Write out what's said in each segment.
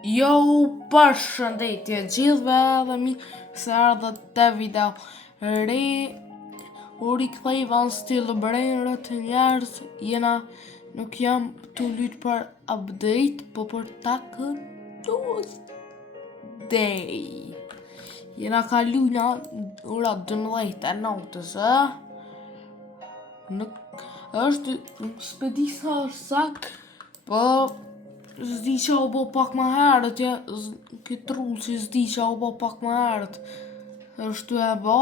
Jo, përshëndetje gjithve dhe mirë se ardhët të video re. U riktheva në stil brendë të njerëz, nuk jam të lyt për update, po për Tuesday. Jena kalu nga ora 12 e natës, Nuk është s'pedi sa është sak, po s'di qa u bo pak më herët, këtë rullë që s'di qa u bo pak më herët. është e bo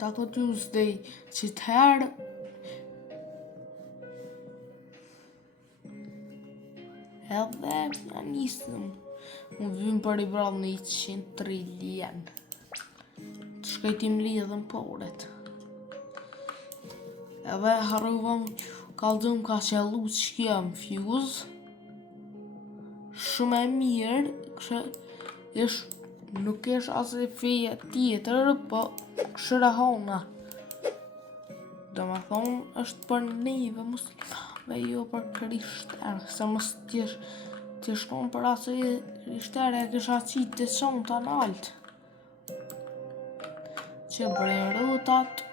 Taco Tuesday që të herë. Edhe në nisëm. Unë vim për i brallë në 100 triljen. Të shkajtim lidhën poret. Edhe harruvam kaldëm ka qellu që kem fuse. Shumë e mirë, nuk ish asë feje tjetër, po këshëra hona. Do me thonë, është për neve muslimave, jo për krishterë, se mos t'je shkon për asë krishterë e kisha qitë të qonë të naltë. Që bërën rutat,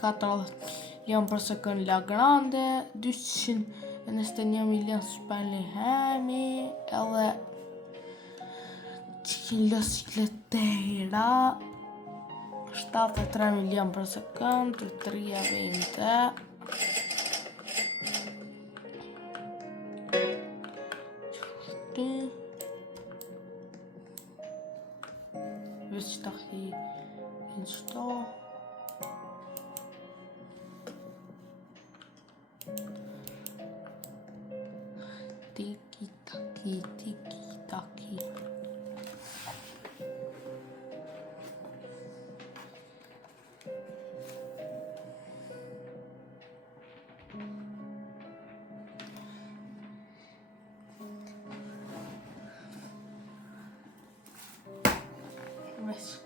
40 jam për sekund la grande, 221 milion shpalli hemi, edhe 100 sikletera, 73 milion për sekund, 320. Već taky insto. Tiki taki. Yes.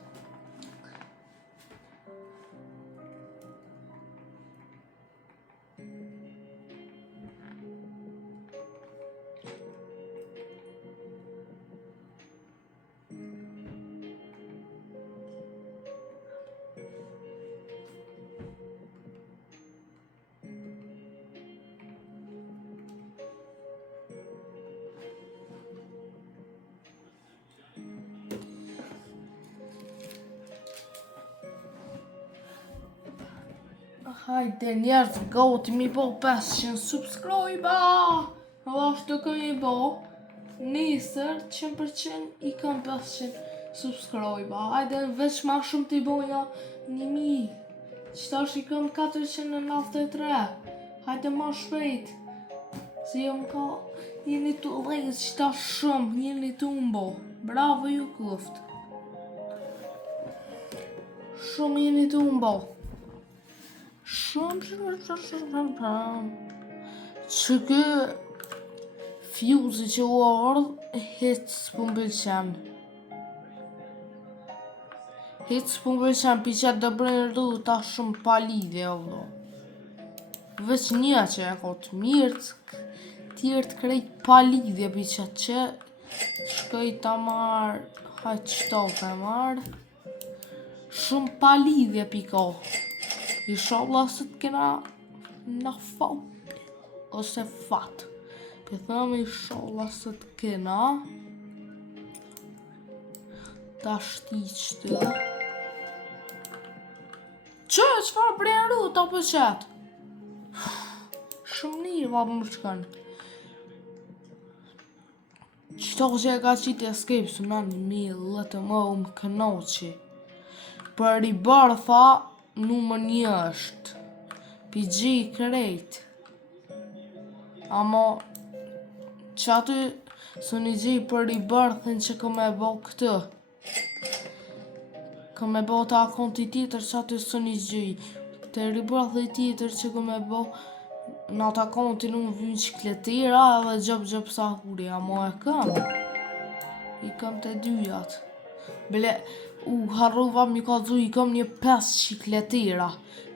Hajde njerëz, gati mi bo 500 subscribe. Ashtu kemi bo. Nesër 100% i kam 500 subscribe. Hajde veç ma shumë t'i boja 1000. Qëtash i kam 493. Hajde ma shpejt. Se jam ka jeni të lejtë qëtash shumë, jeni të mbo. Bravo ju kuft. Shumë jeni të mbo. Që kë fuse që u ardhë, hiç s'pun pëlqen. Hiç s'pun pëlqen, pi që të brejnë rruta shumë pa lidhje, allo. Veç një që e ka të mirë, tjertë krejt pa lidhje, pi që shkoj ta marë, hajtë qëto e marë. Shumë pa lidhje pi ka. Inshallah se t'kena na fat ose fat. Për thëmë inshallah se t'kena ta shtiqtë. Qëfar brejnë ruta për qëtë? Shumë një va më shkanë. Qëto që e ka qitë escape së në një milë të më kënoqi. Për i bartha numër 1 është PG krejt. Amo që aty së një gjej për i bërthin që kom e bo këtë. Kom e bo të akonti tjetër që aty së një gjej. Të ribërthi tjetër që kom e bo në atë akontin unë vynë qikletira edhe gjop sa huri. Amo e kam. I kam të dyjat. Bile, harrova mi ka dhu i kam një 5 qikletira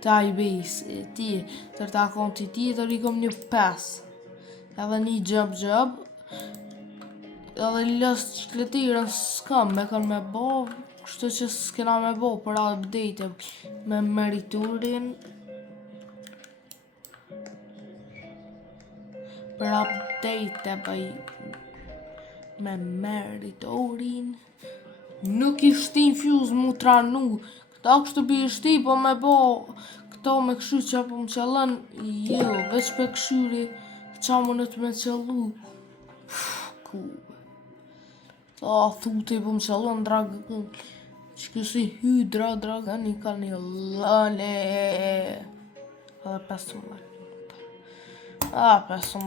të iBase tjetër të akonti tjetër i kam një 5. Edhe një gjop edhe lës qytetirën s'kam me kanë me bo, kështu që s'kena me bo për update me meriturin. Për update e bëj me meriturin. Nuk i shtin fuse mu tranu, këta kështu pi i shti po me bo këto me këshu që po më qëllën, jo, veç për këshyri qa mundet me qëllu. Ku ta thuti po më qëllën dragën, që kësi hydra dragën i ka një lale. Edhe 15 minuta. 15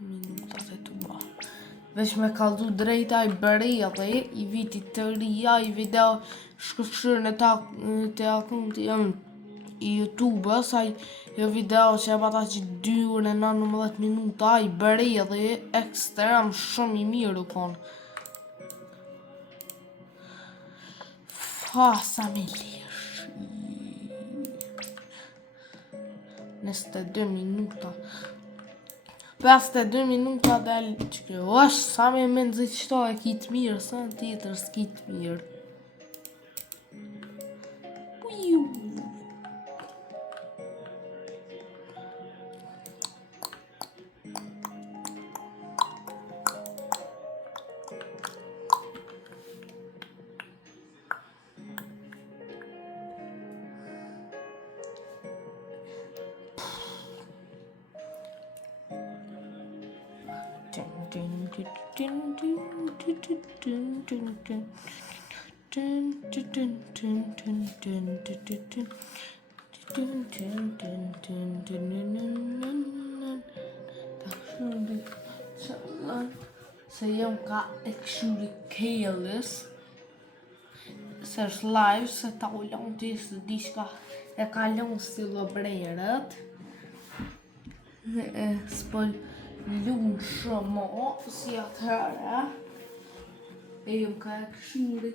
minutat e tua. Veç me kaldu drejta i bëreli i vitit të ria i video shkëshkëshyrën të akunti i YouTube-ës, jo video që e bata që 2 orë e 19 minuta i bëreli ekstrem shumë i mirë u konë. Fasa me lish. 22 minuta. 52 minuta del që kjo është sa me menzi qëto e kitë mirë, sa në tjetër s'kitë mirë. Puju. Se jam ka e këshuri kejlës, se është live, se ta u lanë të ishtë dishka e ka lanë si lëbrerët. S'pëll lunë shumë, si atëherë, e jam ka e këshuri.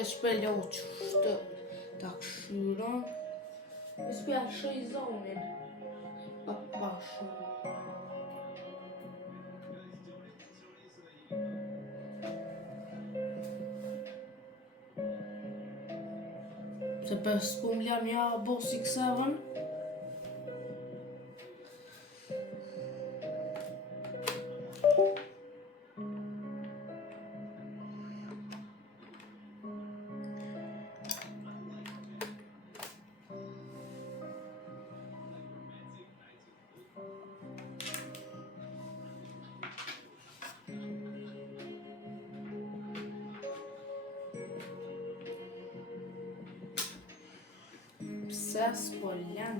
Veç për loqë shtë ta këshyron. Veç për ashtë i zonin. Pa bashkë. Se për s'pum lja mja bo 6-7. Pse s'po lën?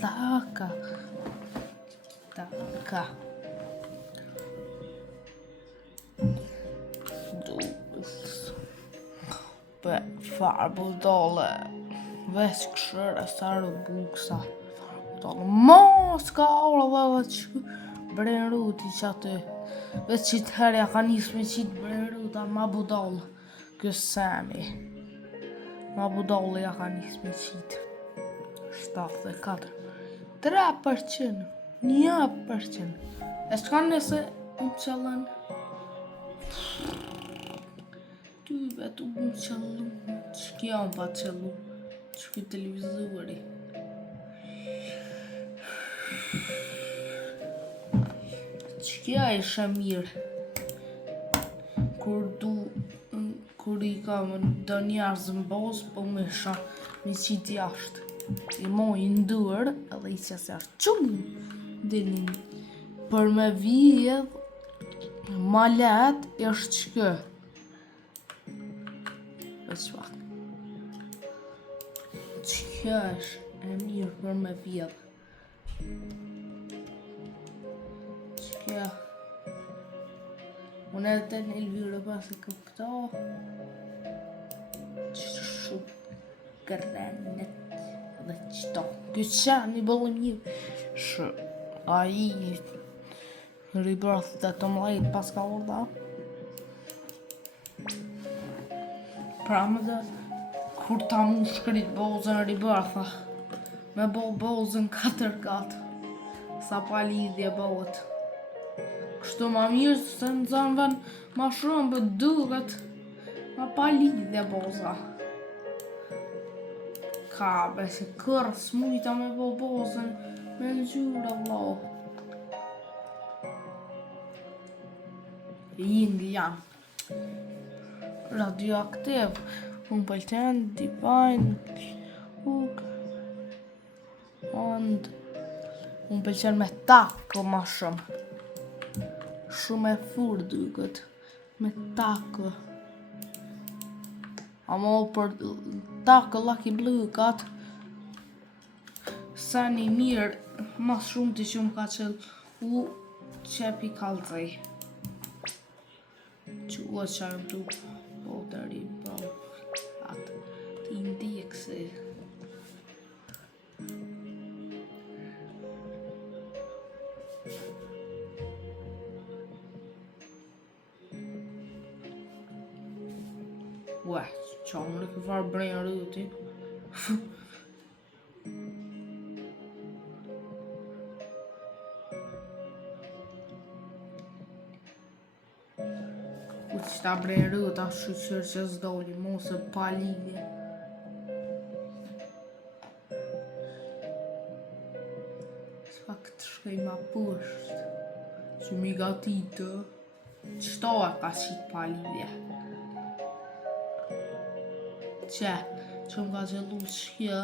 Taka. Për farë budole, veç këshërë sa rëbuksa, budole, s'ka orë dhe që brenë ruti që aty, veç qitë herja ka njës me qitë brenë ruta ma budole, kësë semi, ma budole ja ka njës me qitë, 74, 3%, 1%, e s'ka nëse më qëllën, Ty vetë u qëllu, që kja unë pa qëllu, që këtë televizori. Që kja ishe mirë, kur i kam do njerëz në bazë, po më isha me qitë jashtë. I moj në dërë, edhe i qësë jashtë qumë, dinin. Për me vjedh, ma letë është që kë. Që kja është e mirë për me vjedh. Që kja. Unë edhe të në Elvira pas e këpta. Që shumë kërrenet dhe qëto. Këtë qanë i bëllë mirë. Shë a i rebirth dhe të mlejt pas ka orda. Pra më dhe kur ta mu shkrit bozën rebirtha. Me bozën 4 katë. Sa pa lidhje bëhet. Kështu ma mirë se në zanëven ma shumë bët duket ma pa lidhje boza. Ka besi kërë s'mujta me bozën me në gjyre vlo. Jingë janë radioaktiv, unë pëlqen, divine, unë pëlqen me takë ma shumë. Shumë e furë duket, me takë. Amo për takë Lucky Blukat, sa një mirë, mas shumë të shumë ka qëllu qepi kalzej. Që u që e du, po të rrim, po atë të indekse. Ue, që më në këfar brejnë rëti. Që ta brejnë rëta shqyqër që s'doli, mos e pa lidhje. S'ka këtë shkej ma pësht, që mi gatitë, qëto e ka qitë pa lidhje. Që më ka gjellu shkja,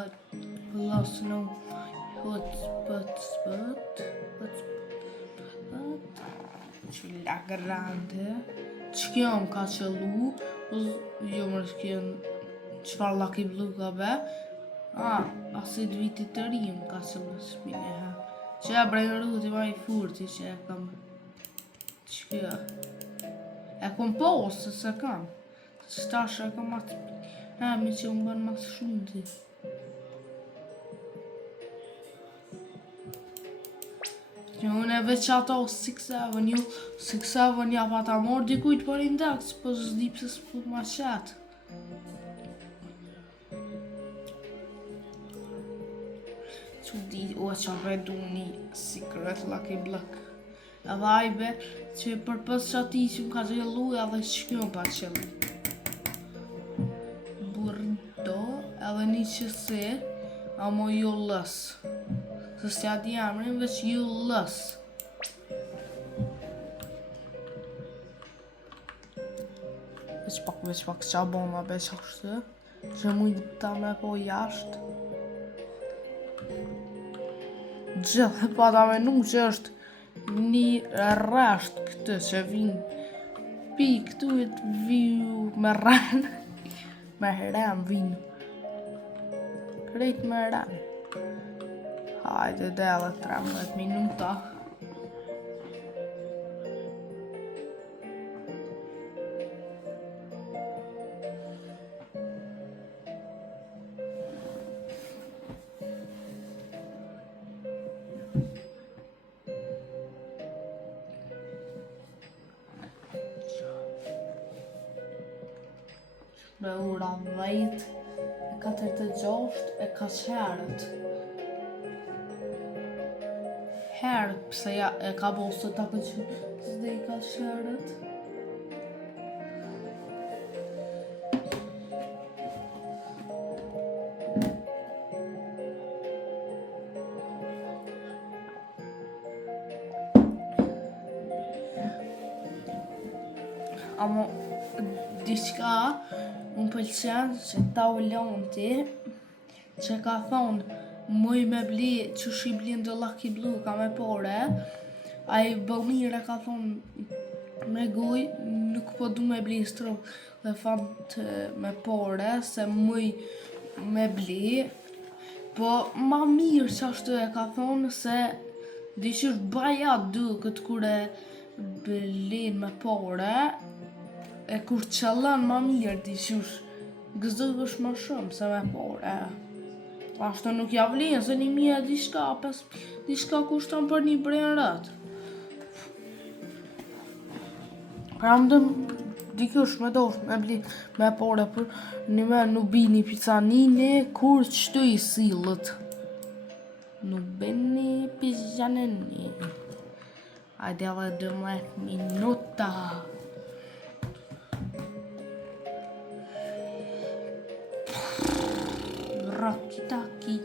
lasë në hët, që la grande. Që kjo më ka qëllu, jo më rëshkjen qëfar Lucky Bluka be, asit vitit të ri më ka qëllu shpine ha. Që e brejnë rruti ma i furti që e kam, që kjo, e kom posë se kam, që tash e kam atë, mi që më bënë mas shumë ti. Që unë e veç ato 6 Avenue ja pa ta morë dikujt për indeks, po s'di pëse s'pu ma qatë. Që di, që vedu një secret Lucky Block. Edhe ajbe, që për pës që ati që më ka gjellu, edhe që kjo më pa qëllu. Burdo, edhe një qëse, amo jo lësë. Se s'ja di emrin, veç ju lës. Veç pak qa bona beq ashtë, që mujtë ta me po jashtë. Gjithë pa ta menu që është një resht këtë që vinë. Pi këtu e të viju me rrenë. Me rrenë vinë. Krejt me rrenë. Hajde dhe edhe 13 minuta. Në ura 10, e 46, e ka qerët. Herët pëse e ka bosë të apë që s'de i ka qerët. Ama diçka unë pëlqen që Taulanti që ka thonë muj me bli që shi blin do Lucky Blue ka me pore, a i Bëlmire ka thonë me guj nuk po du me bli strop dhe fant me pore se muj me bli, po ma mirë që ashtu e ka thonë se dishur baja duket kur e blin me pore, e kur qëllën ma mirë dishur gëzësh ma shumë se me pore. Ashtu nuk ja vlinë se 1.000 diçka kushton për një brenrat. Pra më dëm dikush me dosh me bli me pore për një me nuk bini pizzanini kur qëtu i silët. Nuk bini pizzanini. Hajde edhe 12 minuta. Raki-taki.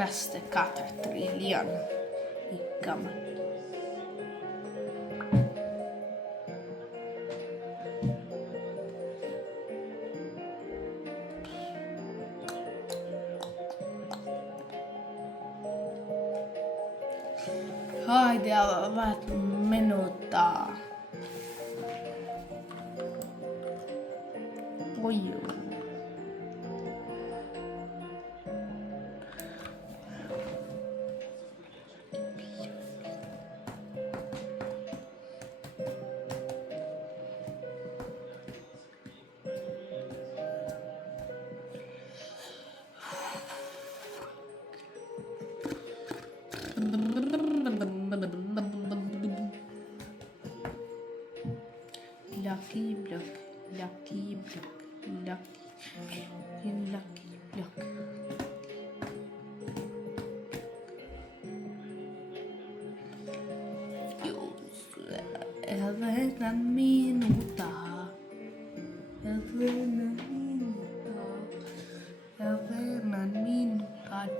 Peste 4 trilion i kam. Hajde edhe 10 minuta. Ojo. Lucky block, lucky block, lucky block. Edhe në minuta,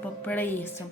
po presëm.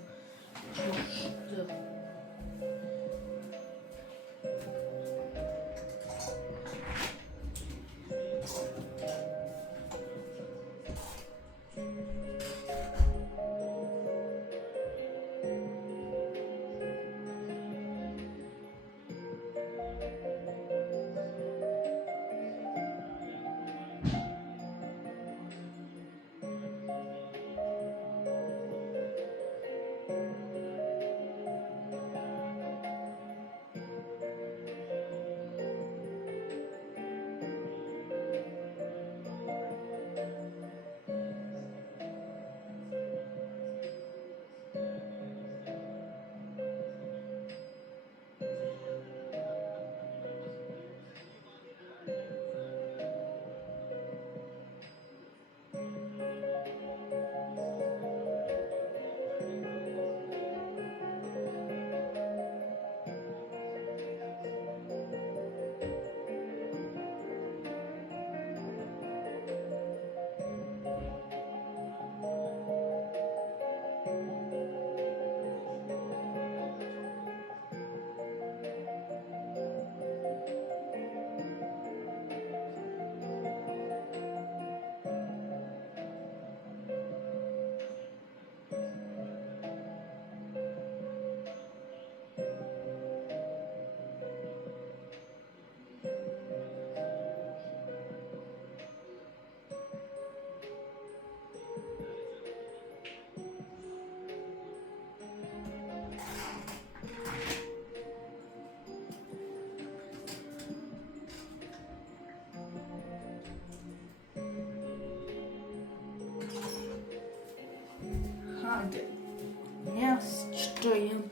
jam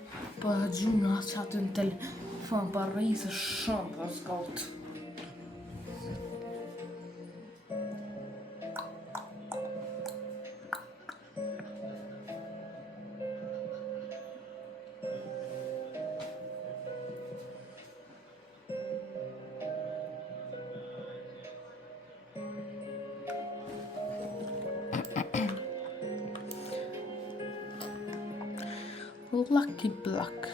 për gjuna që aty në telefon për rrisë shumë për zgot. Lucky Black.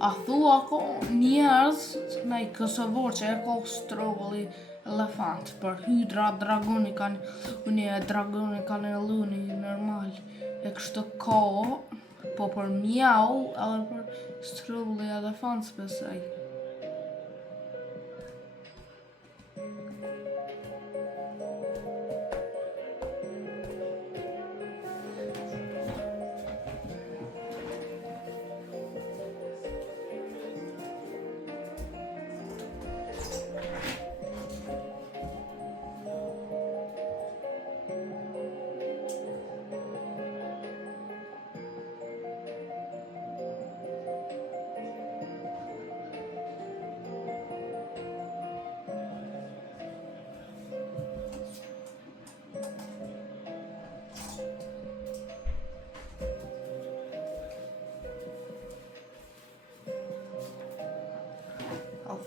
A thua ko njerëz në i Kosovor që e ko strolli elefant, për hydra dragoni dragoni kanë e luni normal, e kështë ko, po për mjau, edhe për strolli elefant besoj.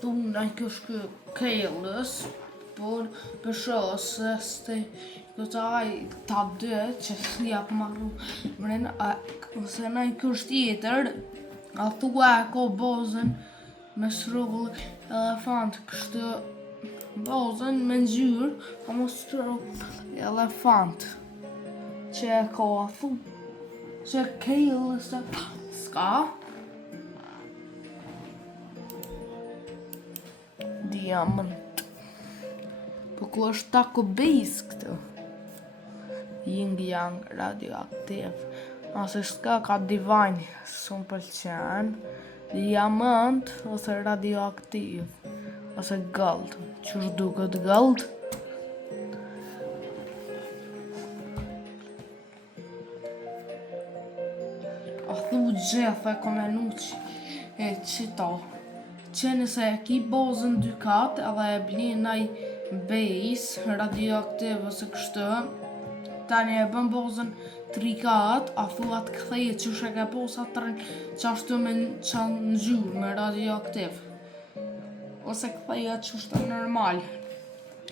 Unë kjo është këllës, por për shosë së këtaj ta dy që ja për marru mren, se në kjo është tjetër, a thua e ko bozën me strugl elefant, kështë bozën me ngjyrë, a mo strugl elefant, që e ko a thu, që këllës s'ka. Diamant. Po ku është Taco Base këtu? Yin Yang radioaktiv. Ase s'ka ka divine, s'un pëlqen. Diamant ose radioaktiv. Ose gold. Qështë duket gold? A thu gjefe komenu e qito. Që nëse e ki bozën 2 kat edhe e blin naj base radioaktiv ose kështë, tani e bën bozën 3 kat, a thua të ktheje që shë ke posa të rën që ashtu me qanë gjurë me radioaktiv. Ose ktheje që shtë normal.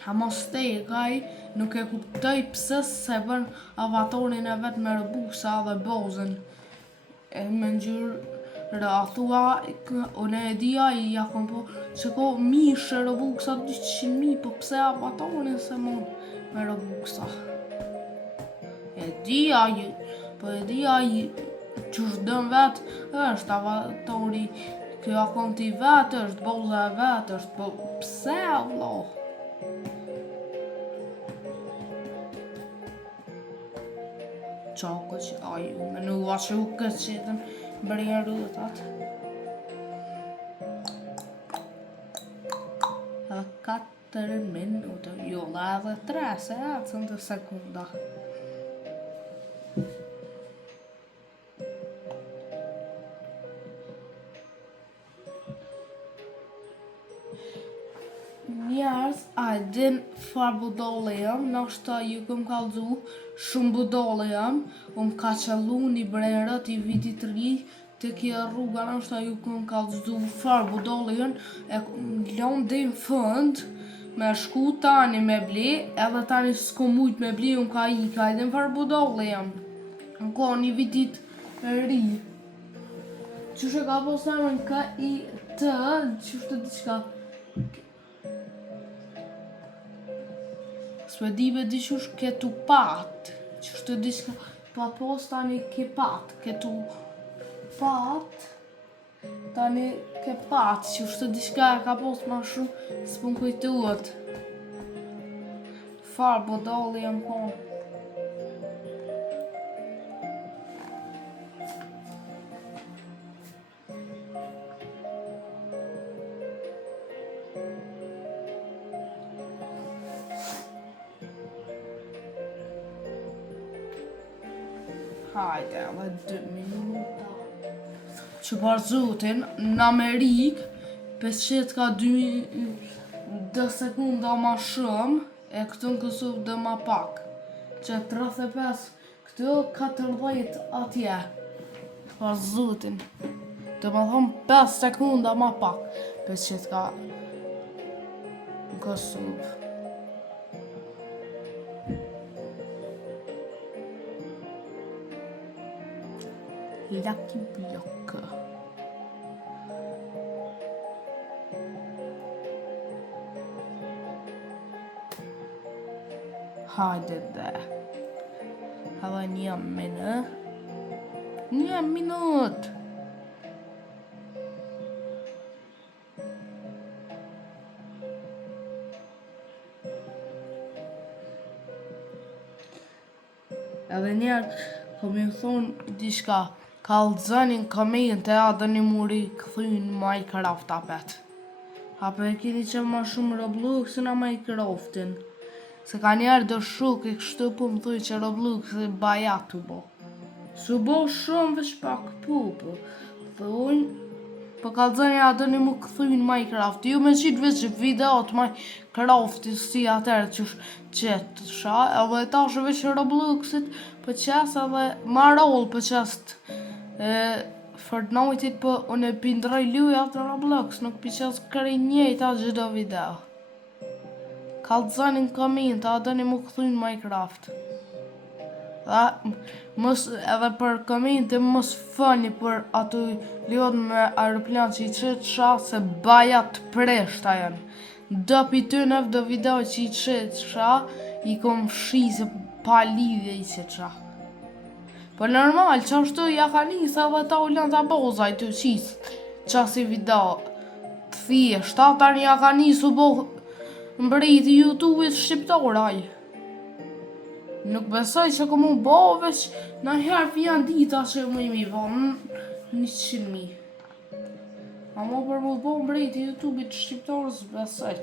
A mos te kaj nuk e kuptoj pse se bën avatorin e vetë me rëbusa dhe bozën e me ngjyrë. A thua, unë e dija i ja kom po që ko mishë Robuksa 200.000, po pse avatorin se mon me Robuksa. E dija që është dën vetë, është avatori, kjo akonti vetë, është boza e vetë, është po pse Allah. Qako që aju, me nuva që u këtë qitën, bërë rutat. Edhe 4 minuta, jo, edhe 3 se atën të sekunda. Njerëz, a e din farë budole jam, nashta ju këm kallëzu shumë budole jam, ka qëllu një brerët i vitit ri, të kje rruga nashta ju këm kallëzu farë budole jam, e lon dhe në fund, me shku tani me ble, edhe tani s'ko mujt me ble, ka i dhe në farë budole jam, ka një vitit ri. Qështë ka posarën ka i të, qështë të diqka, s'pe dibe di qështë ketu pat, qështë diqka pa pos tani ke pat, ketu pat, tani ke pat, qështë diqka ka pos ma shumë, s'pun kujtuat. Farë bodoli jam konë. Hajde, edhe 2 minuta. Që par zotin, në Amerikë, 500 ka 2 sekunda ma shumë, e këtu në Kosovë dhe ma pak. Që 35 këtu, 14 atje. Par zotin. Dhe më thonë 5 sekunda ma pak. 500 ka në Kosovë. Lucky Block. Hajde dhe. Edhe 1 minut. 1 minut. Edhe njerë, kom ju thonë dishka, kallëzënin komente a dhe një muri këthyn Minecraft apet. Apo e kini që ma shumë Robloxin a Minecraftin. Se ka njerë do shuk e kështu po më thuj që Roblox e bajat të bo. Su bo shumë veç pak po thuj, po kallëzënin a dhe një mu këthyn Minecraft. Ju me qitë veç videot Minecraftin si atër që qëtë sha, edhe ta shë veç Robloxit për qes edhe ma roll për qes Fortnite-it, për unë e pindroj lujat në Roblox, nuk për qes kërë njëjta gjithdo video. Kallëzënin komente, a dhe një mu këthyn Minecraft. Dhe mos edhe për komente mos fëni për ato lujat me aeroplan që i qëtë qa se bajat preshta janë. Do pi ty në vdo video që i qëtë qa, i kom fshi se pa lidhje i qëtë qa. Po normal, që ashtu ja ka njësë edhe ta ullën të boza i të qisë qa si video të thjesht, ata një ja ka njësë u bo mbrejti YouTube-it shqiptoraj. Nuk besoj që kom u bo, veç në herë janë dita që më imi bo, 100.000. A mo për më bo mbrejti YouTube-it shqiptorës, besoj.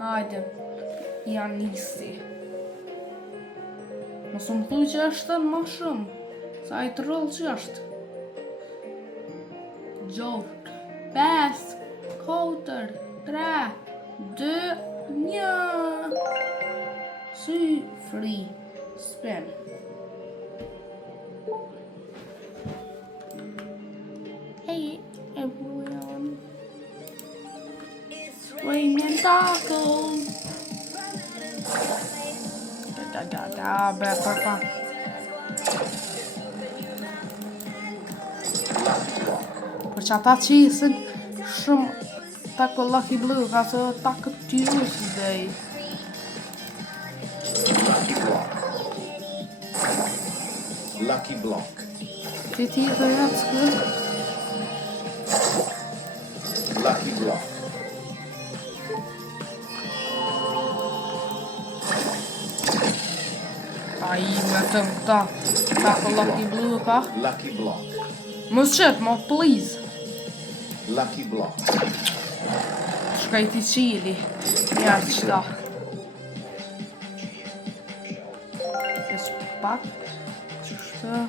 Hajde, janë nisi. Mos më thuj që është të më shumë, sa i të rëllë që është. Gjovë, 5, 4, 3, 2, 1. Si free spin. Hey everyone. Raining tacos. Better. Për që ata që jesin shumë tako Lucky Blue, ka se tako Tuesday. Lucky Block. Ti dhe jetë s'kë? Lucky Block. Ai me të këta tako Lucky Blue ka? Lucky Block. Mos qëtë, mo please. Lucky Block. Shkaj ti qili, njerë qëta. Veç pak, qështë.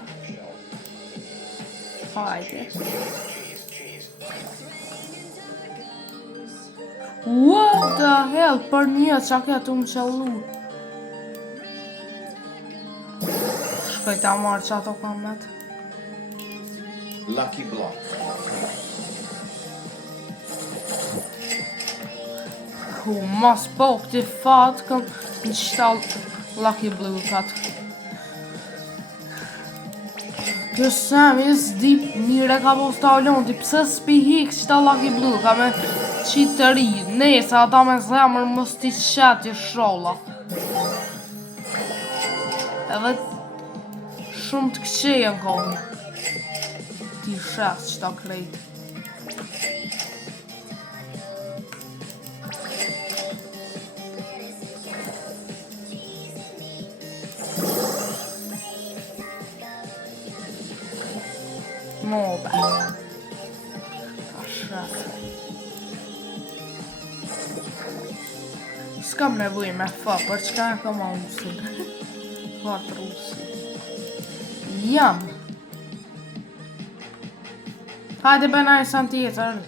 Hajde. What the hell, për një qa këtë më qëllu. Shkaj ta marrë që ato kamet. Lucky Block. Mas po këti fat këm në qëtall Lucky Blue kat. Kjo Samis di mire ka po stallon ti pse s'pi hik qëta Lucky Blue ka me qitë të ri. Nese ata me zemër mos ti qëti sholla. Edhe shumë të këqejen kohë. Ti shes qëta krejt. Mobe. Ta shes. s'kam nevoj me fa, për çka e kam ausin. Fart rusi. Jam. Hajde bëna e san tjetër.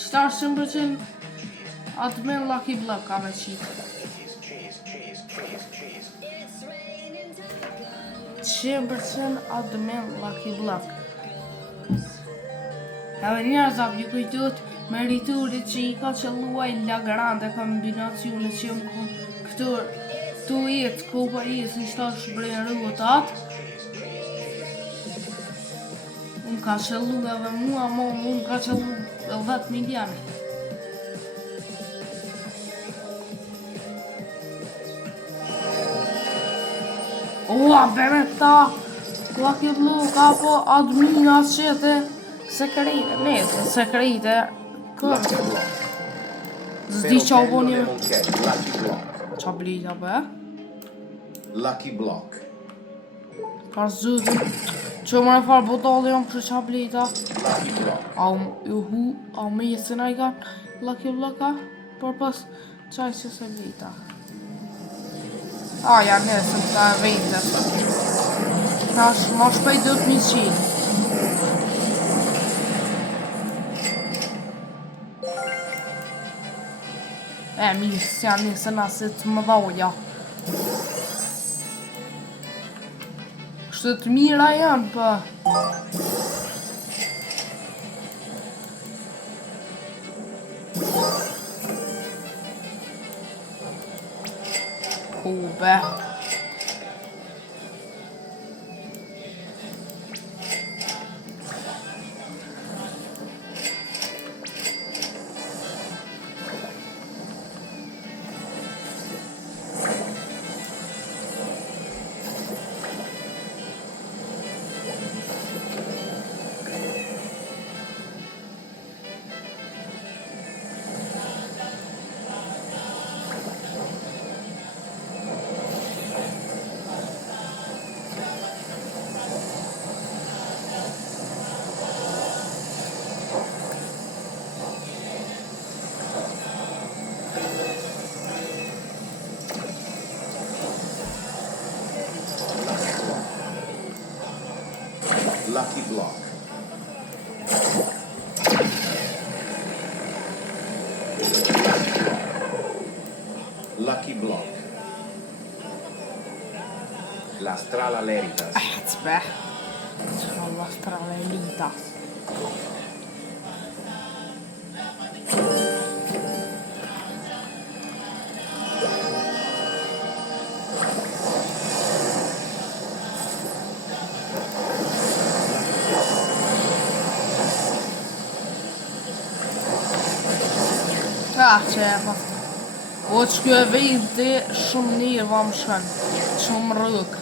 Qëtar 100% admin Lucky Block ka me qitë. 100% admin Lucky Block. Edhe njerëzap ju kujtut meriturit që i ka qëlluaj lagrante kombinacione që jam këtu jetë kopa jesë në shtash shbrenërutat. Unë ka qëllu edhe mua, unë ka qëllu 10 milion. Ua, beme këta Lucky Block apo adminat që të sekrete, nëse sekrete Lucky Block. Zdi qa u boni Lucky Block. qa blita be Lucky Block. Ka zëdi që më në farë bodali jam kështë qa blita Lucky Block. A me jesin a i kan Lucky Blocka për pas qaj që se blita ja nesëm ta e vejtës ma shpejt do të një qinë mirë si janë nisën asit më dhoja. Kështë të mira janë, për. Be. Lucky Block. Lucky Block. La Strala Leritas. Be. Që la strala e litas. Që e pa. O që kjo e vejti shumë njërë va më shën. Shumë rëk.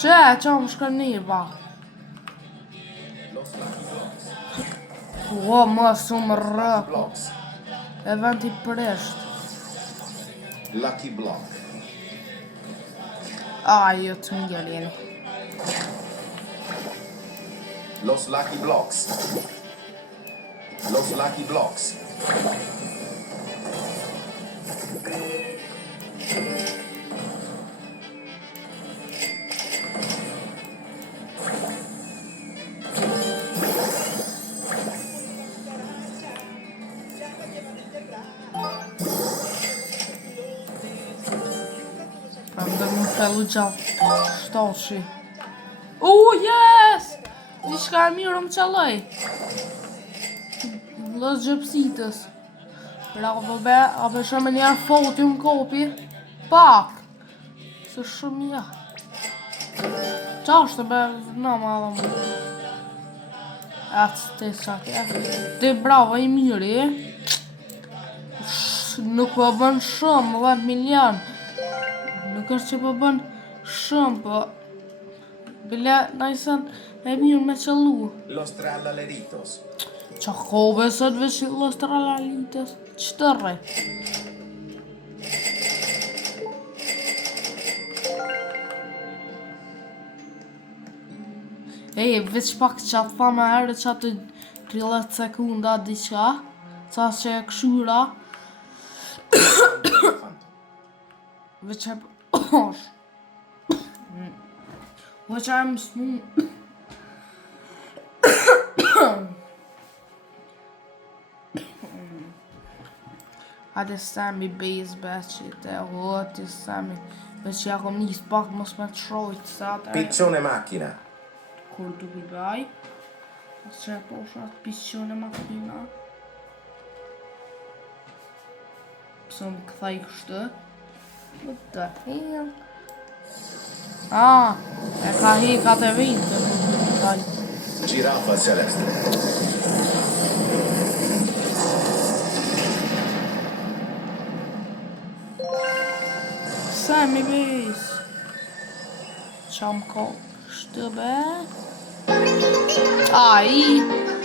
Që më shkën njërë va. O, më shumë rëk. Blocks. E vend i presht. Lucky Block. Jo të ngellin. Los Lucky Blocks. Los Lucky Blocks. Правда, më fellu gjatë shtashi. Yes! Një shka e mirë më qalaj. Lës gjëpsitës. Bravo be, a be shumë njerë foti më kopi. Pak. Se shumë ja. Qashtë be, na ma dhe më. Atë të shake. Ti bravo i miri. Nuk po bën shumë, 10 milion. Nuk është që po bën shumë, po bile najsen e mirë me qëllu. Los Tralaleritos. Qa kobe sot vesh Los Tralalitos? Qëtërre? Veç pak që atë tha me herë që atë 30 sekunda diqa, ca që e këshyra, veç e osh. Veç e më smu. Hajde Sami base batchit e hoti Sami. Veç ja kom njës pak mos me të shrojt sa atë Piccione macchina. kur të bibaj. Që e posha të pisqone makina. Pësë më këthaj kështë. What the hell? E ka hekat e vinte, nuk të këthaj. Giraffa celeste. Sami base. Qam ko kështë be. Ai.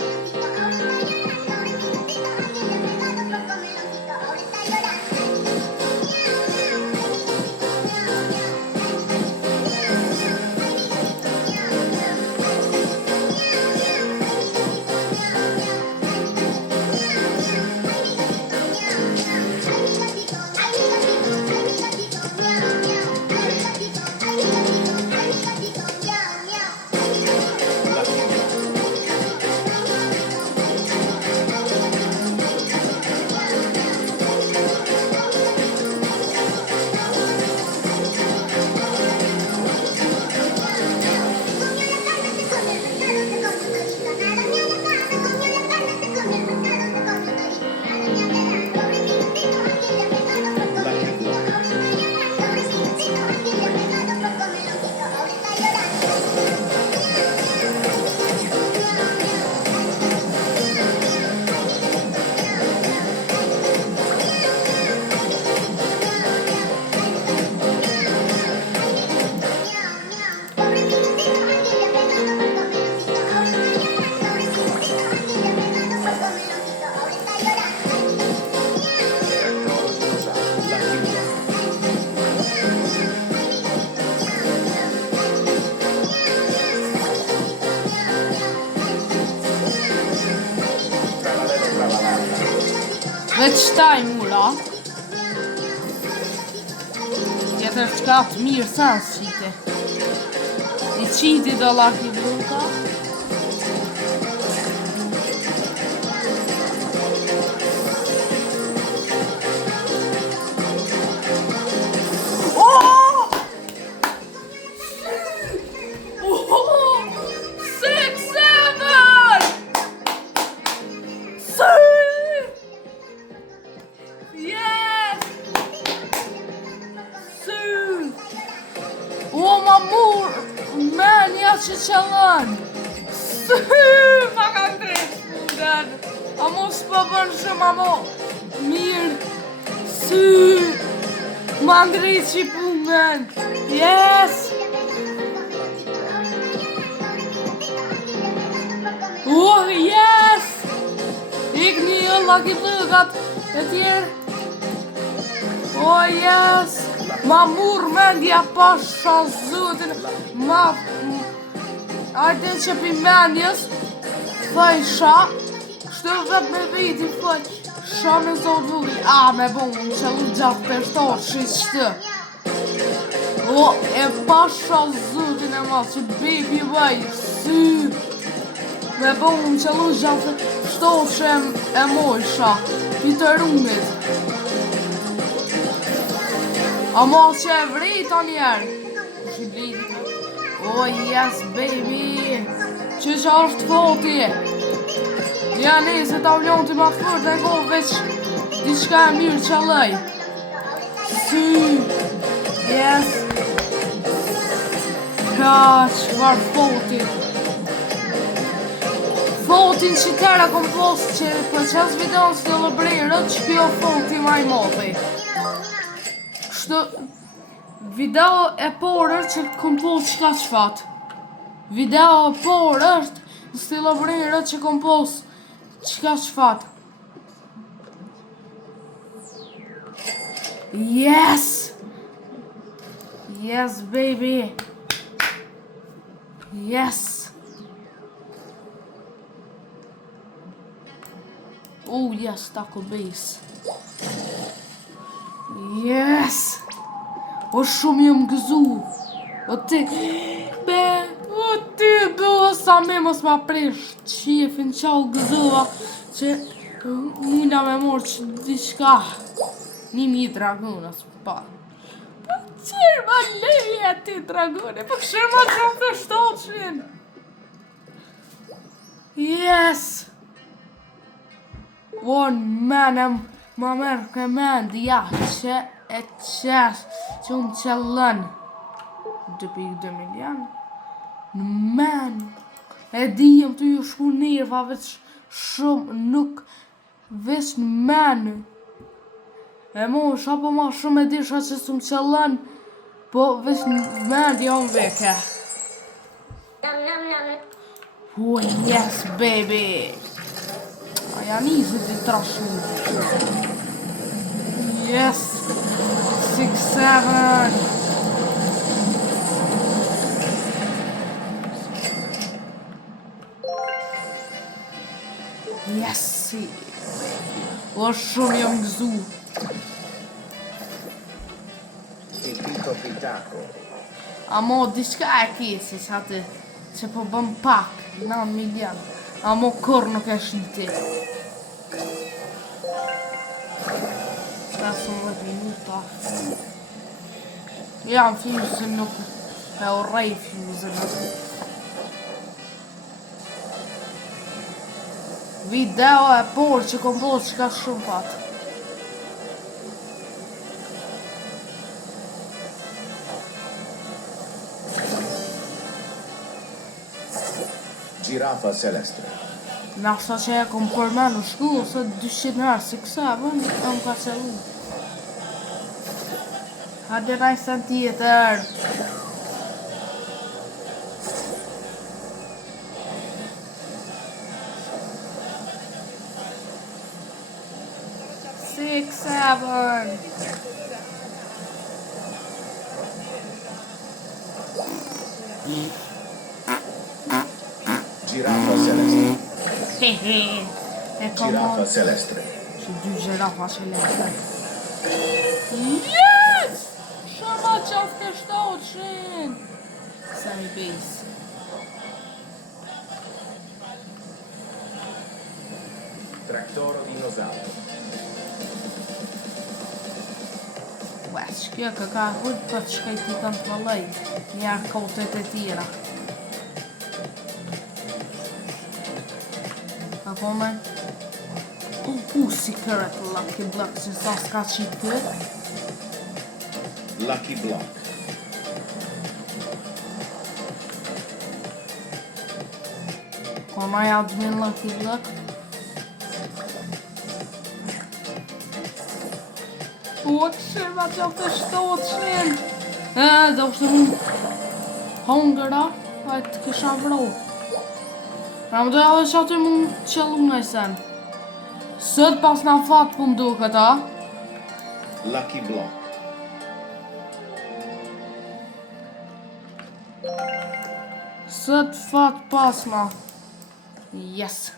Veç taj mura. Tjetër qka të mirë sans qite. I qiti do Lucky Bluka. Që qëllën Ma ka ndresh punën A mos po bën shumë A mo mirë Ma ndresh që punën Yes Yes Ik një Lucky Blukat E tjerë Yes Ma murë mendja pasha zotin Ma Ajde që pi menjes Thajsha Kështë vëp me viti Thaj Sha me zot vulli me bon që lu gjatë përshtar që qëtë E pasha zotin e ma që baby vaj Sy Me bon që lu gjatë përshtar që e mojsha Pitë rumit A ma që e vrejta njerë Që blidi yes baby Që është foti Ja se ta vlon të ma fërë Dhe ko veç Dishka e mirë që lej Sy Yes Ka qëfar foti Fotin që tëra kom post Që për qas videon së të lëbrejrët Që kjo foti ma I moti Kështë Video e porër që kom post qka qfat Video e porër Në stilo brejrë që kom post qka qfat Yes Yes baby Yes Oh, yes, Taco Base. Yes! O shumë jëm gëzu. O ti... O ti do sa me mos ma presh qefin qa u gëzova që muna me morë që diçka 1000 dragona s'pa. Po qërë ma leje ti dragone, po këshër ma qëmë të 700. Yes! One man ma merë këmendja që e qesh që unë qëllën 2.2 milion. Në men e dijem të ju shku nerva veç shumë nuk veç në men e mosh apo ma shumë e disha që s'u më qëllën po veç në men jam veke. Oh yes baby. A janë izë të trashu. Yes 6-7. Yes o shumë jam gëzu. Il picco pitaco. Amo diçka e kesi që atë që po bëm pak 9 milion. Amo kur nuk e shiti. 15 minuta. Jam fjusin nuk e urrej fjusin. Video e por që kom bërë që ka shumë pat. Girafa celeste. Nasa që e kom përmenu shku, ose 200 herë si kësa, më ka qëllu. Hadi rajsen tjetër. Six, seven. Girafa celeste. E Girafa celeste. Që 2 gjirafa celeste. Yes! Shama qafte 700. Semi base. Traktoro dinosauro. Wesh, kjo ka hujt për të shkaj ti kanë të vëllaj. Njerë kotet e tjera. Apo me? Secret Lucky Block, që sa s'ka qitë të. Lucky block. Kona admin Lucky Block. O, këshirë ma qafte 700. Do është mund hongëra, hajtë kësha vro. Ra më doja dhe që aty mund qëllu në sen. Sët pas na fat për mdu këta. Lucky block. Sët fat pas na. Yes.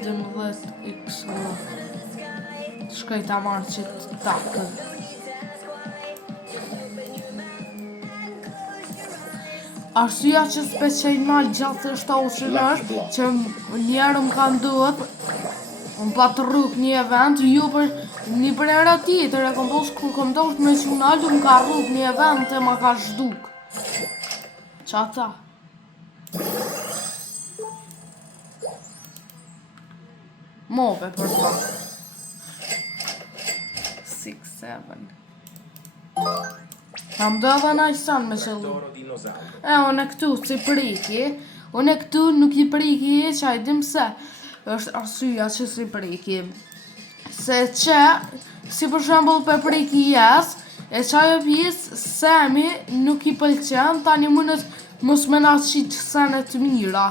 Dëmëdhet x shkaj ta marrë që të takën. Arsyeja që s'peqejnë mal gjatë është është që njerë më kanë duhet unë pa të rrug një event ju për një për era tjetër e kom posë kur kom doshtë me që naldu më ka rrug një event e ma ka zhduk. Qa ta? Move për ta 6-7. Kam do dhe na i san me qëllu. Unë e këtu si priki. Unë e këtu nuk i priki e që a i dim se është arsyeja që si priki. Se që, si për shembull për priki jes, e që ajo pjesë semi nuk i pëlqen, tani mundet mos me na qitë senet mira.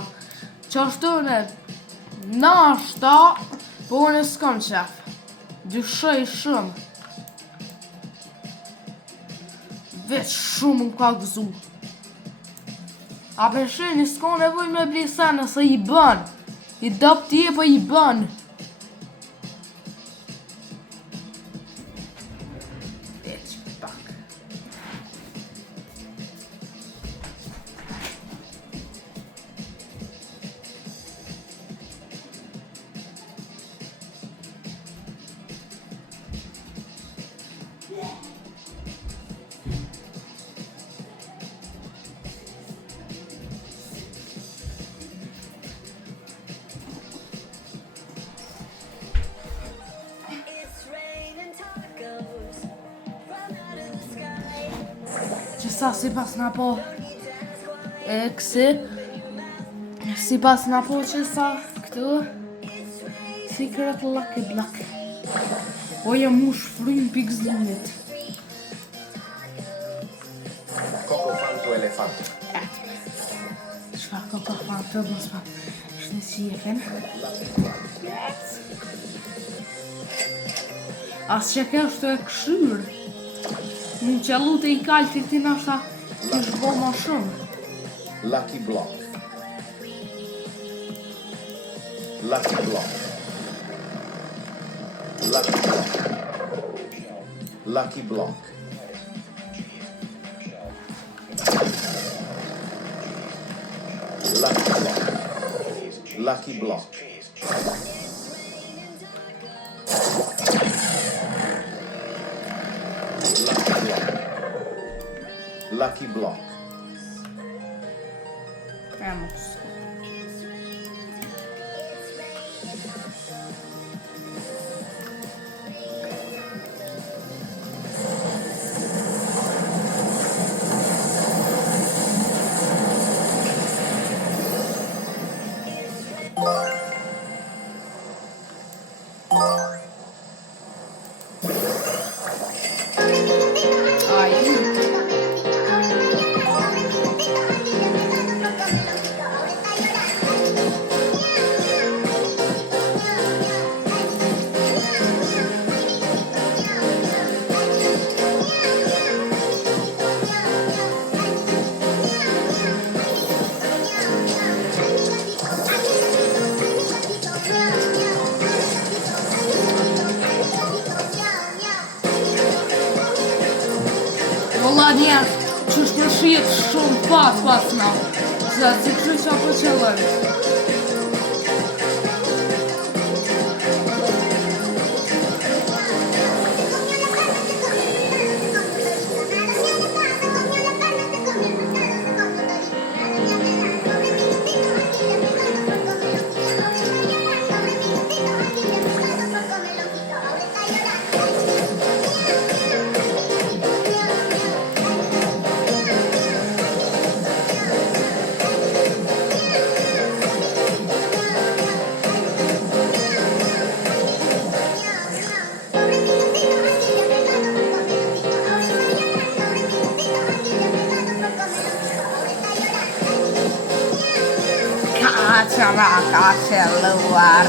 Që ashtu në nashta, po unë e s'kam qef. Dyshoj shumë. Veç shumë më ka gëzu. A përsheni s'ka nevoj me blisa nëse i bën. I dop tje po i bën. Qësa si pas na po si pas na po qësa këtu Secret Lucky Block. Oja mu shfrym pik zlimit. Coco Fanto Elefante. Çfarë Coco Fanto mos pa shne shifen. As që kjo është e këshyr. Mund që lute i kalë të këti nashta të shbo ma shumë. Lucky Block. Lucky Block. Lucky Block. Lucky Block. Lucky Block. Lucky Block. Lucky Block. Vamos. Valla nja, që është përshijet shumë pas na. Se si kështu që apo qëllëm. Kacamata keluar.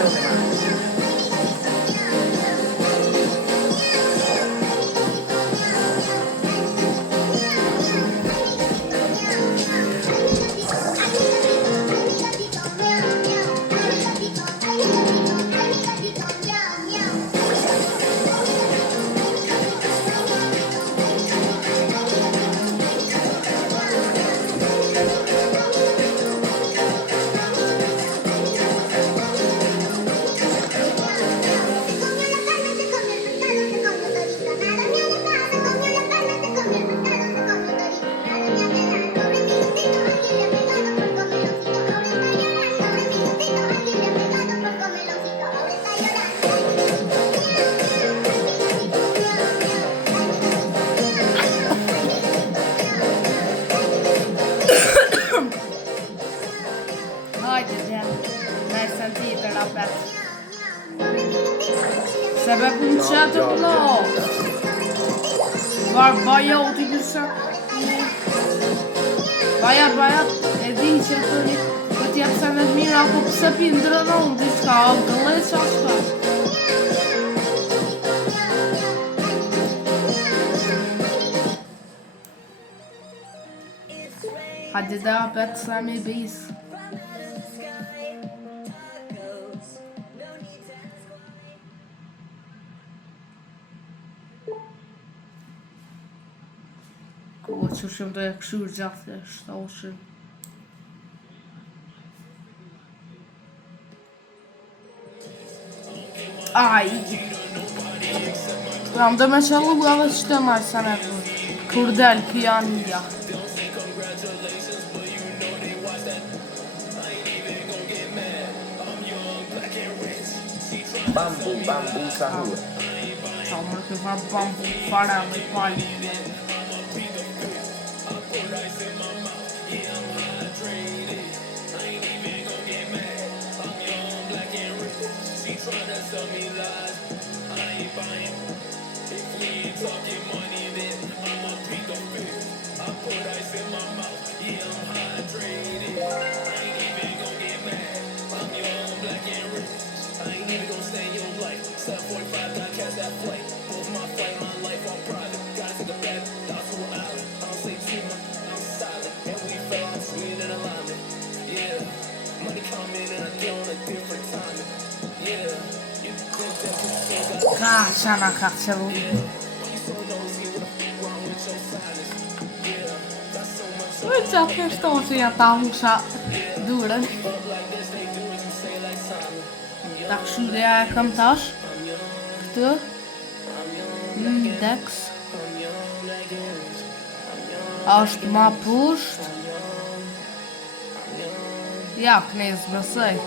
Sebep unë qatë vlog. Baja u t'i kërsa. Bajat, e di që thëri, po t'jep se me t'mira, po pëse pindrënon, t'i qka, o gëllet qa shka. It's rain. Hadi daha betsame bis. Që shumë të e këshur gjatë e shtoshin. Ai! Jam dhe me qëllu edhe që të maj sa ne kur del pjania. Bamboo, bamboo sahur. Qa më në fa bambu fara me pali. Qana ka qëllu. Oj qatë në shtoshi ja ta husha duren. Ta këshuria e kam tash. Këtë. Dex. Ashtë ma pusht. Ja, knez bësej.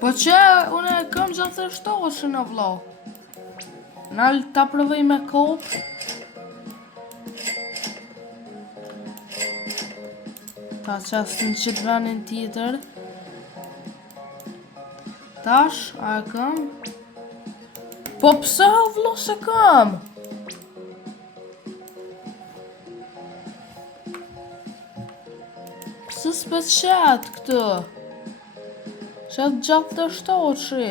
Po që, une kam gjatë të shtoshën o vlo. Nalë ta provej me kopë. Ta qasë në qëtë venin tjetër. Tash, a e kam? Po pse o vlo se kam? Pse s'pe qatë këtë? Qatë gjatë të shtoshi.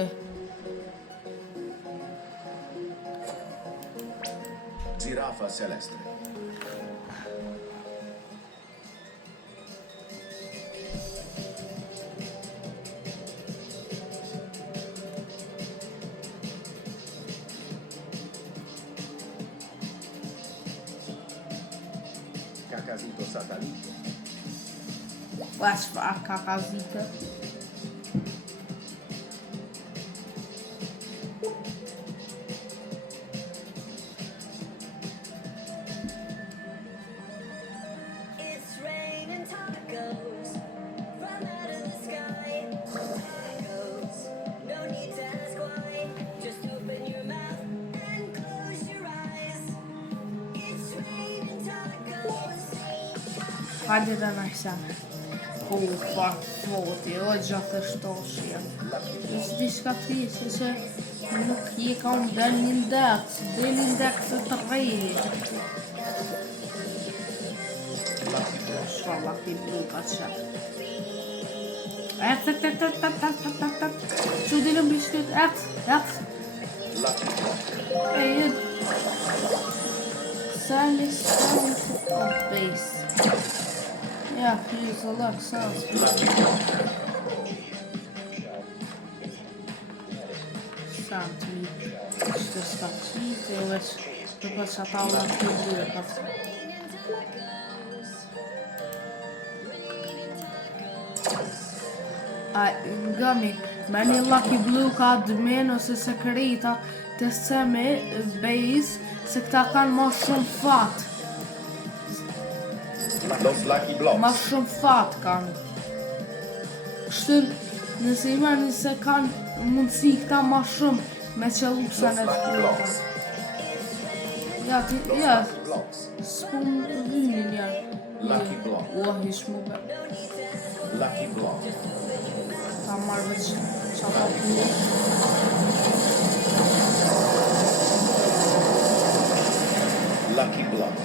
Girafa celeste. Cacasito satanito. Vash fa kakazita. Hajde dhe në kësane. Fuck, foti, o gjatë të shtoshje. Ishtë di shka ti, që nuk je ka unë del një indeks të rejë. Shfalla ti buka që. Që dilëm bishtit, Sally sound of bass. Yeah, here's a lot of sounds. Sound me. Što skačite, već prepasatala publika. Gami, meni Lucky Blue ka admin ose sekreta të semi base se këta kanë ma shumë fat. Los Lucky Blocks. Ma shumë fat kanë. Kështu nëse i merë nëse kanë mundësi këta ma shumë me qëllu pësa në të Blocks. Ja, Blocks. s'pun vyni njerë. Lucky Block. Ish mu be. Lucky Block. Ta marrë veç qata pune. Lucky Block.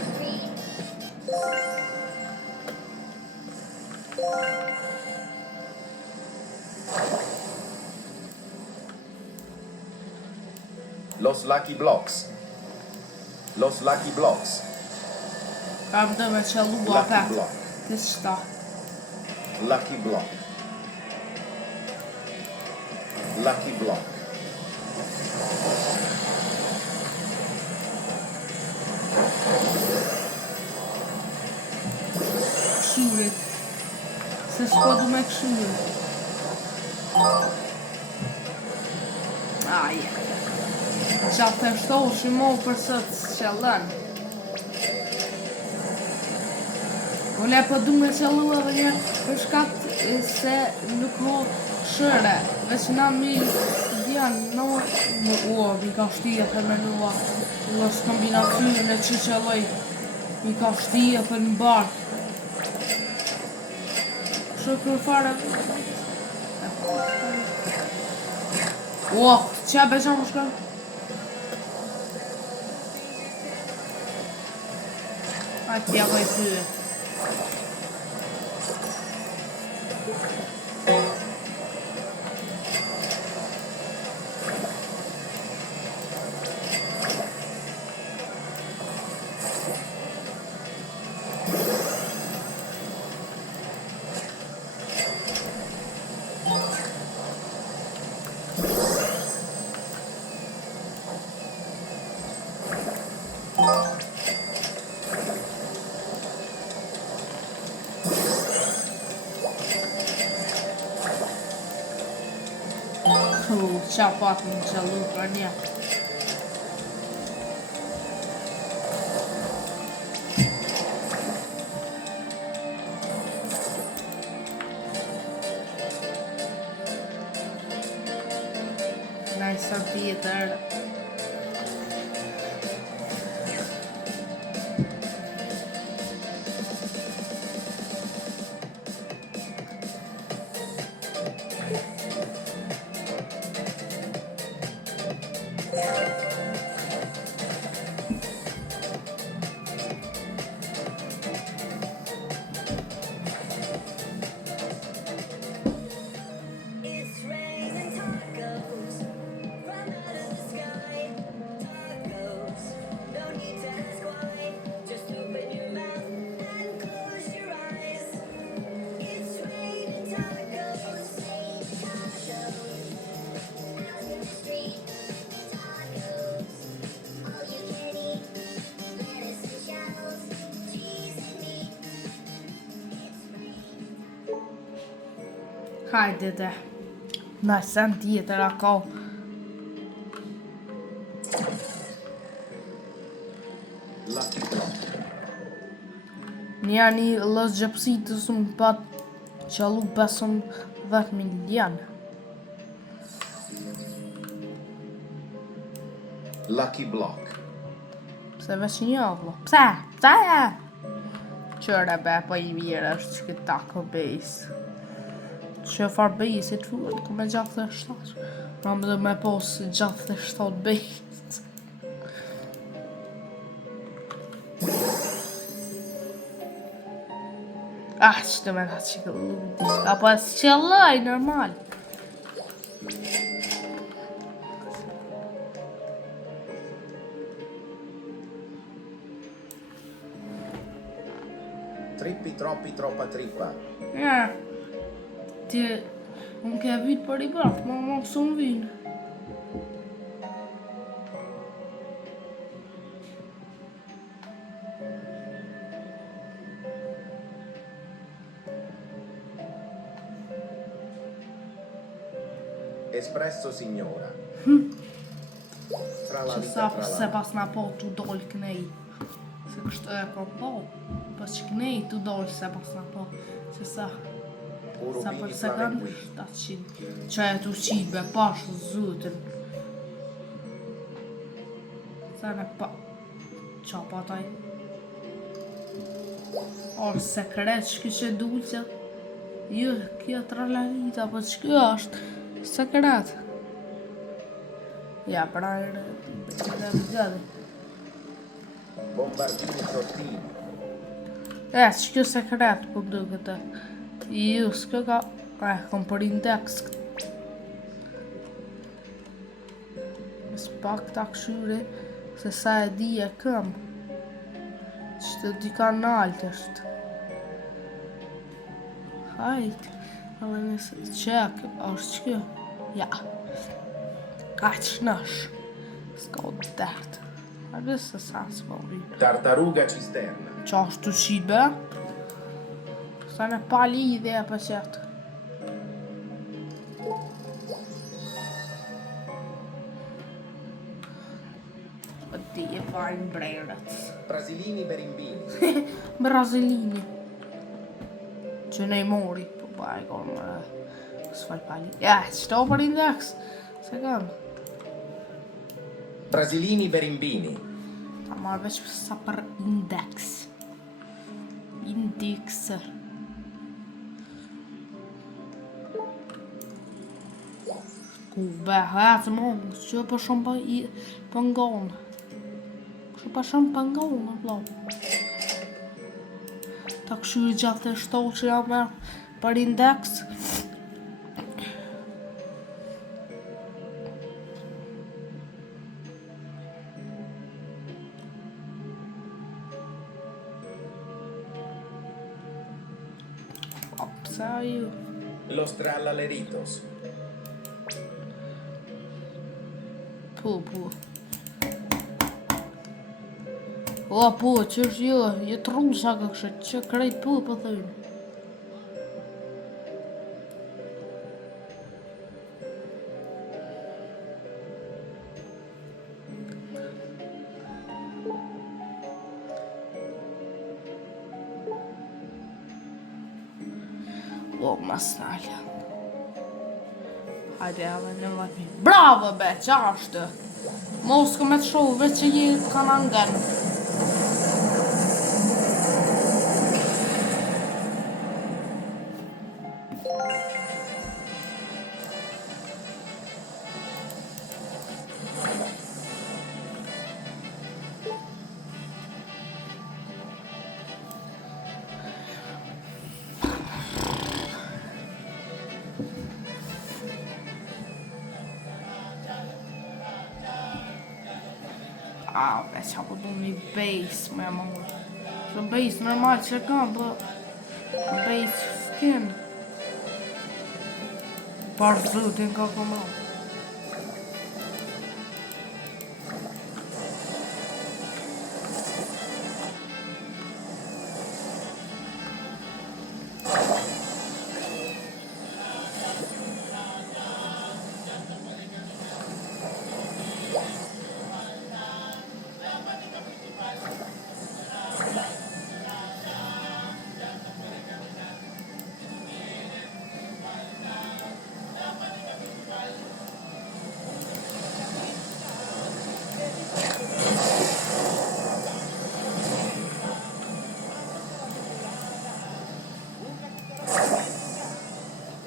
Los Lucky Blocks. Los Lucky Blocks. Kam të me qëllu Lucky apet. Block. Të shta. Lucky Block. Lucky Block. Këshurit. Se s'po du me këshurit. Aje. Qatë të shtohu shimohu përse të qëllën. Ole po du me qëllu edhe një për shkak se nuk ho shëre. Veç na mi djanë no mi ka shtia për menua. Los kombinacione që qëlloj. Mi ka shtia për në bark. Kështu fare. Qa beqa më shkën? A tja bëj pyet. Qa pat më qëllu për një. Nice tjetër. Hajde dhe. Në sen tjetër a ka. Lucky Block. Një një lës gjepsi të sumë pat qëllu 15 milion. Lucky Block. Pse veç një avlo. Pse? Qëre be, po i mirë është që këtë Taco Base. Që farë base i të fuën, ku me 67. Ma më dhe me posë 67 base. Që të me ka që këllu. Apo e së qëllaj, normal. Trippi, troppi, troppa trippa. Ja. Ti, unë ke vytë për i bërë, ma së më vynë. Espresso signora. Tra la Që vita sa tra se la. pas na po t'u dollë kënej. Se kështë e kom po. Pas që kënej t'u dollë se pas na po. Që sa. Sa për Urubini se kanë flamenguini. 700. Që e t'u qitë be pashë zutën. Sa në pa. Qa pa taj. Orë sekret që kështë e dulqë. Jo, kjo tralarita, po që kjo është sekret. Ja, pra e dhe Bombardini trottini. që kjo sekret, po do këtë. Jo, s'kjo ka... kom për index. Pak ta këshyri se sa e di e këm. Që të dy kanalt është. Hajt. Edhe nëse qek është kjo. Ja. Hajt shnash. S'ka o dert. Hajde se sa s'ka o rribe. Tartaruga cisterna. Qa është të qitë be? Sa në pa lidhje e për qëtë. Di e vajnë brejrët. Brasilini berimbini. Brazilini. Që ne i mori, po pa e kom s'faj pali. Ja, qëto për indeks? Se kam. Brasilini berimbini. Ta marrë veç sa për indeks. Indexer. Ku be, hëtë mongë, që për shumë për i pëngonë. Që për shumë pëngonë, vlo. Ta këshyri gjatë e shto që jam me për indeks. Pse a ju? Los trallaleritos. Po. O, po, që është jo, je trullë shaka kështë, që krejt po, për thëjnë. O, mas nalja. Hajde, edhe në lajmi. Bravo, be, që ashtë? Mos këme të shohë, veç që je kanë angen. Veç apo du një base me mërë. Që base normal që kam, për base skin. Parë zëtin ka këma.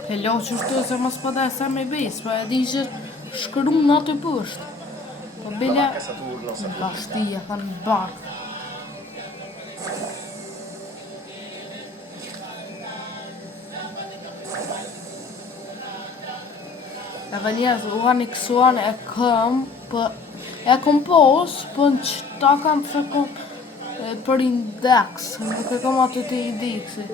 Hello që shtu se mos pa dhe sa me base, pa e di që shkru në atë pështë. Po bile, Vacca Saturno nga shtia, ka në bakë. Edhe njerëz, u hani kësuan e këm, e kom pos, për në qëta kam që kom për indeks, nuk e kam atë të indeksi.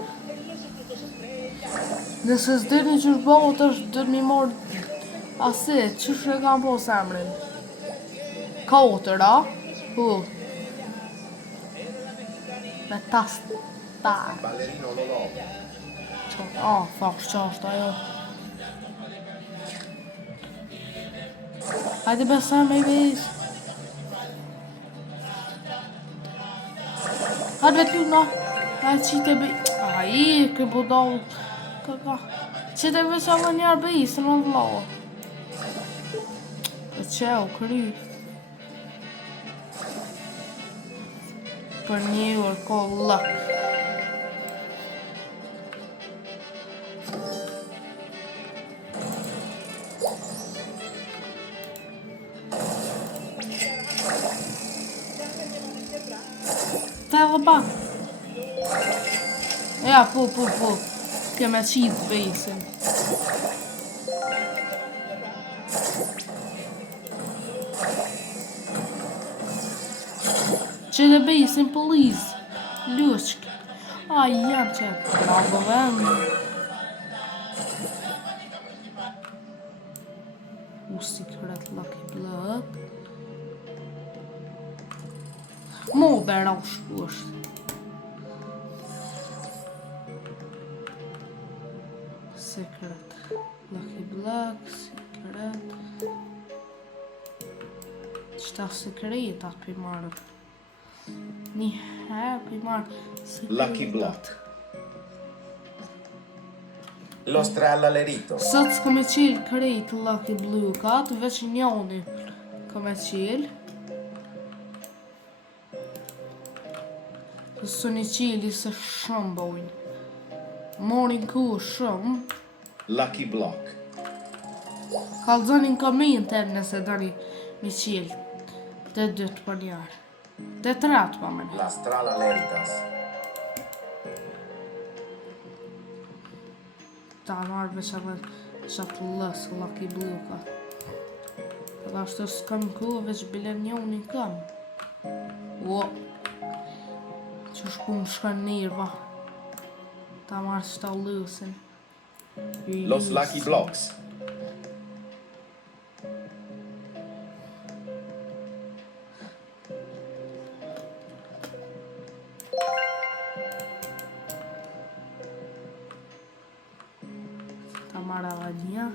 Nëse s'dini që është bëhët është dërë mi morë asit, që shë e kam po semrin? 4, a? Po. Me tastar. ballerino Lolò. Fuck që është ajo. Hajde besem me i vis. Hajde vetë luna. Hajde qite be... Ai, ke budal. Kaka. Qite besem me njerë be i, se në vlau. Për që u kry. Për një urë ko lëk. Ta dhe ba. Ja, po. Keme qitë basin. Që dhe besin police. Lushk. A jam që. Bravo vend. Secret lucky block. Mo bera është. Secret lucky block. Secret. Qëta sekretat për marrë. Një herë për marrë sekretat. Lucky block. Lo strallalerito. Sot s'ka me qilë krejt lucky blockat, veç njoni ka me qilë. Së një qili se shumë bojnë. Morin ku shumë. Lucky block. Kalzonin komente nëse doni me qilë. Të dytë për njarë. Të tratë për mene. La stralleritas. Ta marrë veç edhe qatë lësë lucky blockat. Edhe ashtu s'kam ku veç bile njoni kam. O. Që shku më shkën nirva. Ta marrë qëta lësin. Los lucky blocks. Ta marrë edhe një.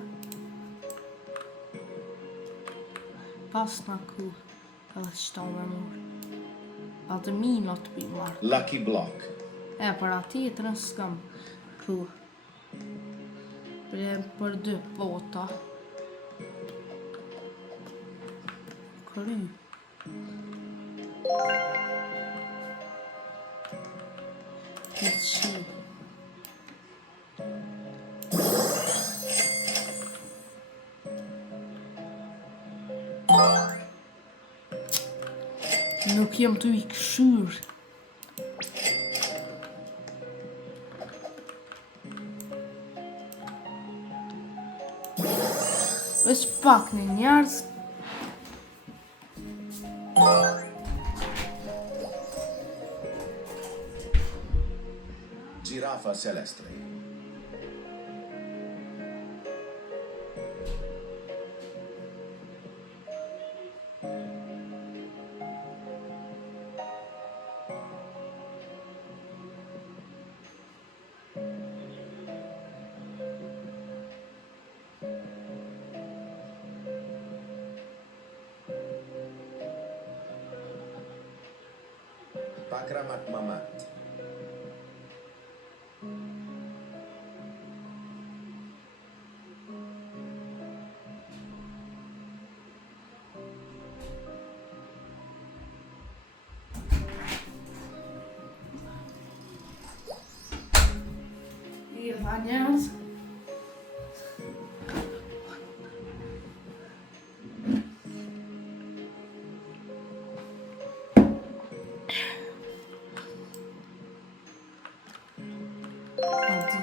Pas në ku edhe qëta me mërë. Atë minot për marrë. Lucky block. E, për ati të në s'kam ku. Për dy vota. Kry. Të qi. Nuk jem të i këshyr. Veç pak në njerës. Girafa celeste. Pakramat mamat. Hier van njerës.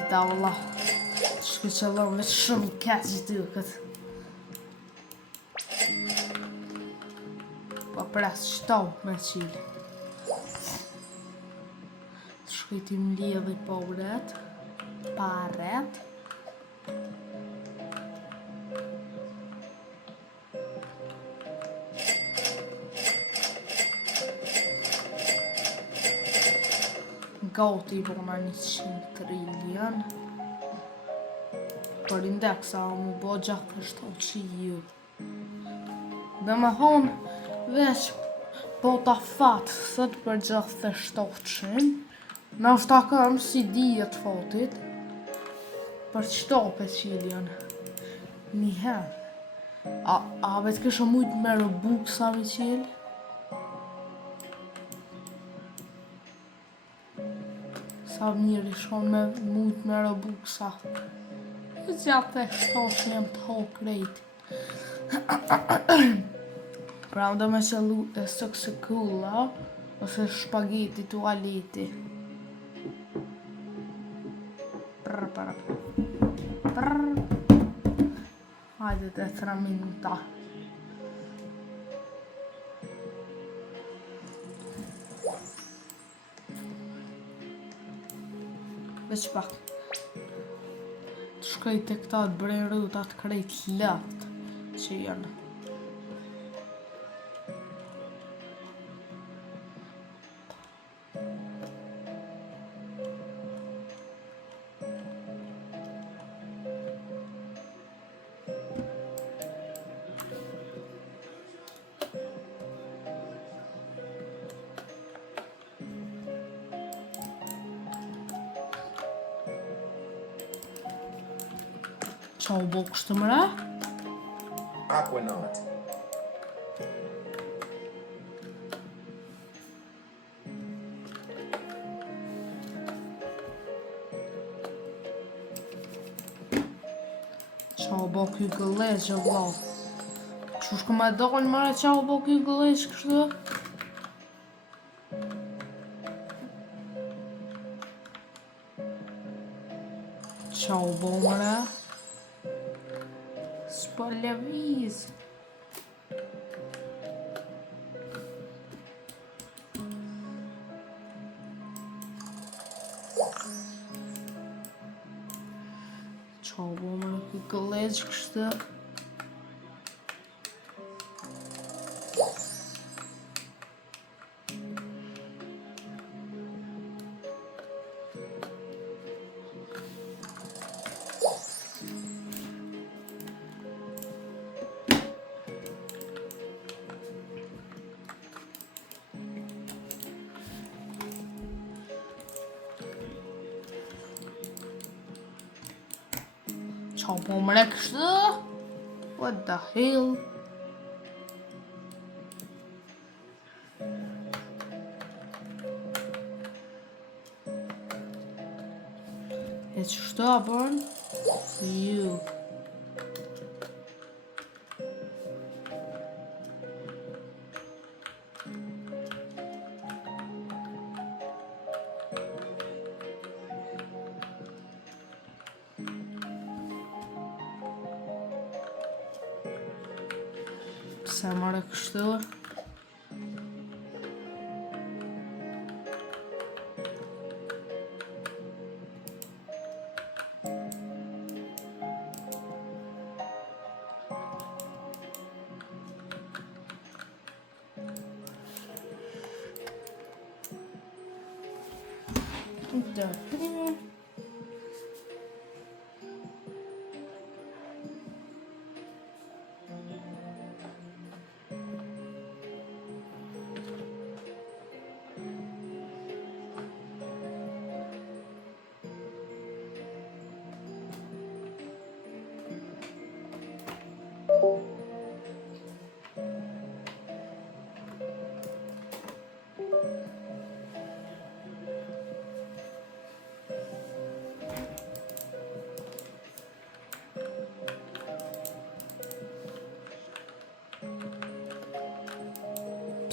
Da valla. Shku qëllon me shumë i keq duket. Po pres qëtau me qilë. Shku ti mledhi po uret. Paret. Gati i bona 100 trillion. Për indeksa mu bo gjatë për 700. Dhe me thonë veç po ta fatë sët për gjatë për 700. Në është ta kam si dijet fatit. Për qëto për qiljen. Njëherë. A vetë kësha mujtë me rëbuk sa me qilë? Sa mirë i shkon me mujtë me rëbuksa. Gjatë e shtosh jem të ho krejt. Pra më do me qëllu e sëkse kulla, ose shpageti tualeti. Hajde të 3 minuta. veç pak. Të shkoj të këta të brejnë rutat krejt laft që janë. Qa u bo kështë mëre? Aquanaut. Qa u bo kjo gëlleq e vlau? Kështu shko me dollë mëre qa u bo kjo gëlleq kështu? Qa u bo mëre? S'po lëviz. Qa u bo mëre kjo gëlleq kështë? Qa u bo mëre kështë? What the hell? E qështë a bërën? Ju. Pse mëre kështu?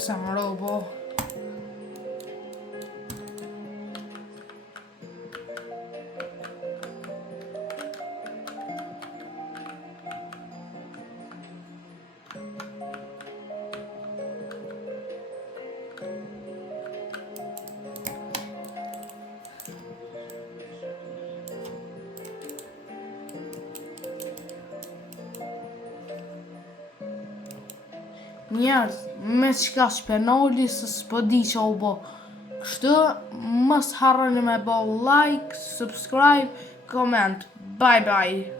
Pse mëre u bo? Njerëz, me qka shpenoli se s'po di qa u bo. Kështu, mos harroni me bo like, subscribe, comment. Bye bye.